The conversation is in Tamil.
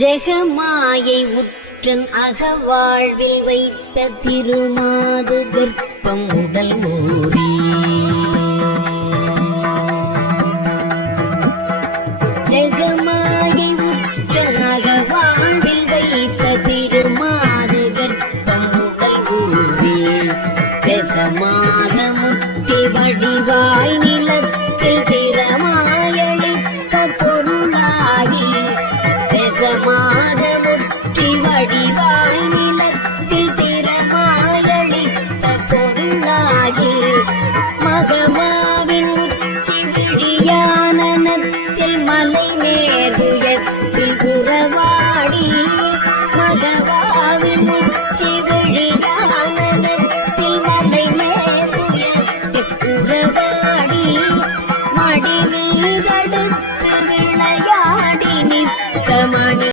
ஜெகமாயை உற்றன் அகவாழ்வில் வைத்த திருமாது கர்ப்பம் உடல் ஊறி ஜெகமாயை உற்றன் அகவாழ்வில் வைத்த திருமாது கர்ப்பம் உடல் ஊறி ரசமாத முத்தி வடிவாய் நிலத்தில் திறமாயளித்த பொருளாகி ரசமா